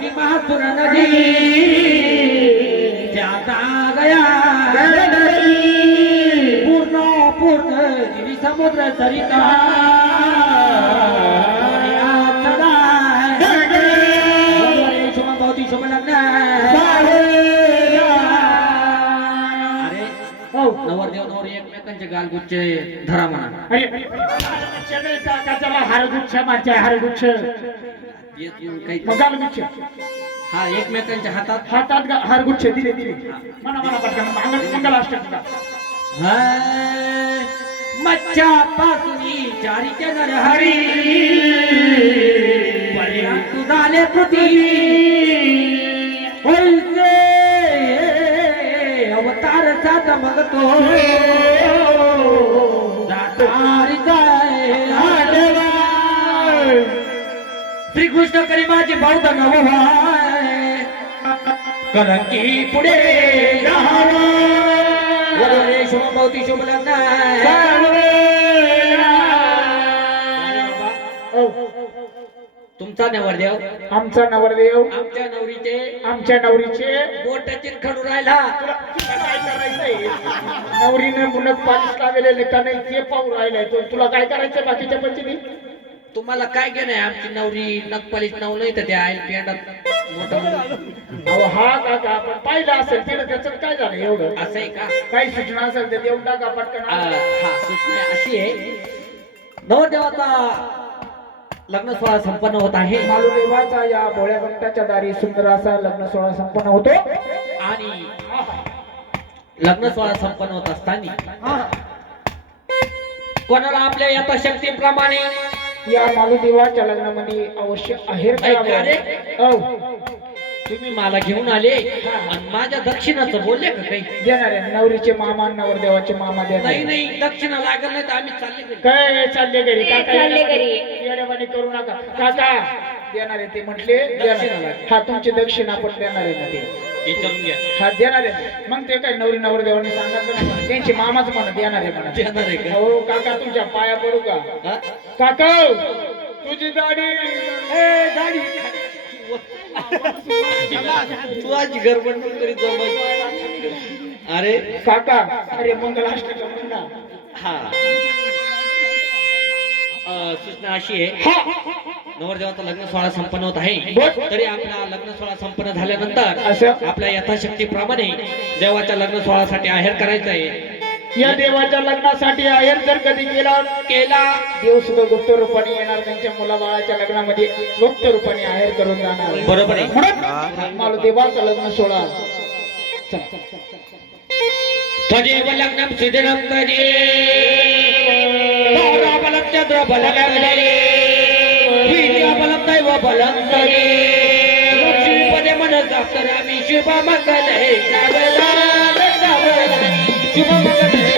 की महापुर नदी जाता गया पूर्ण पूर्ण समुद्र सरिता। नवरदेव नवरी एकमेकांचे गालगुच्चे धरा म्हणा. अरे चले हारगुच्छ माझ्या हारगुच्छ. ये तू काही मग गालगुच्छ. हा एकमेकांच्या हातात. हातात गा- हारगुच्छ दिले दिले. म्हणा म्हणा पटकन मंगल. हाय, मच्छा पासून चारीचे नर हरी. पर्यंत झाले पृथ्वी. ચમકતો શ્રી કૃષ્ણ કરીમાજી ભરત નવવાય કરકી પુડે વરે શુભ ભવતી શુભ લગ્ન तुमचा नवरदेव. आमचा नवरदेव. आमच्या नवरीचे. आमच्या नवरीचे. बोटाची खडू राहिला. तुला काय करायचंय? नवरीने मुलं पालिश लावलेले का नाही ते पाहू राहिलाय. तो तुला काय करायचं बाकीच्या पंचमी तुम्हाला काय घेणं आहे? आमची नवरी नकपालीच नव नाही तर त्या आईल पेंडात मोठं. अहो हा काका आपण पाहिलं असेल तिला त्याचं काय झालं एवढं? असं आहे का? काही सूचना असेल तर देऊन टाका पटकन. हा सूचना अशी आहे. नवरदेवाचा लग्न सोहळा संपन्न होत आहे. मालुदेवाचा या भोळ्या भक्ताच्या दारी सुंदर असा लग्न सोहळा संपन्न होतो. आणि लग्न सोहळा संपन्न होत असताना कोणाला आपल्या यथाशक्तीप्रमाणे या मालुदेवाच्या लग्नामध्ये अवश्य आहेर करावं. तुम्ही मला घेऊन आले. आणि माझ्या दक्षिणाचं बोलले का काही? देणार आहे. नवरीचे मामा नवरदेवाचे मामा देणार नाही. नाही. दक्षिणा लागत नाही तर आम्ही चालले घरी. काय चालले घरी? काका चालले घरी. येड्यावानी करू नका. काका देणार आहे ते म्हटले. देणार. हा तुमची दक्षिणा पण देणार आहे ना ते. विचारून घ्या. हा देणार आहे. मग ते काय नवरी नवरदेवानी सांगितलं ना म्हणा. त्यांची मामाच म्हणा देणार आहे म्हणा. देणार आहे का? हो काका तुमच्या पाया पडू का? हा? काका तुझी दाढी. ए, दाढी. तू आज करीत जाऊ बाई. अरे काका. अरे मंगलाष्टक म्हण. हा. सूचना अशी आहे. नवरदेवाचा लग्न सोहळा संपन्न होत आहे. तरी आपला लग्न सोहळा संपन्न झाल्यानंतर आपल्या यथाशक्तीप्रमाणे देवाच्या लग्न सोहळ्यासाठी आहेर करायचा आहे. या देवाच्या लग्नासाठी आहेर जर कधी केला केला देव सुद्धा गुप्त रूपाने येणार. त्यांच्या मुलाबाळाच्या लग्नामध्ये गुप्त रूपाने आहेर करून जाणार. बरोबर आहे. म्हणून मला देवाचं लग्न सोडा. चला. त्वदेव लग्नं सुदिनं तजे गौरवबलं चंद्रबलं तजे वीर्यबलं दैवबलं तजे लक्ष्मीपदे मनसा करामि शुभमङ्गले श्रावणाय श्रावणाय ಶಿವಮೊಗ್ಗ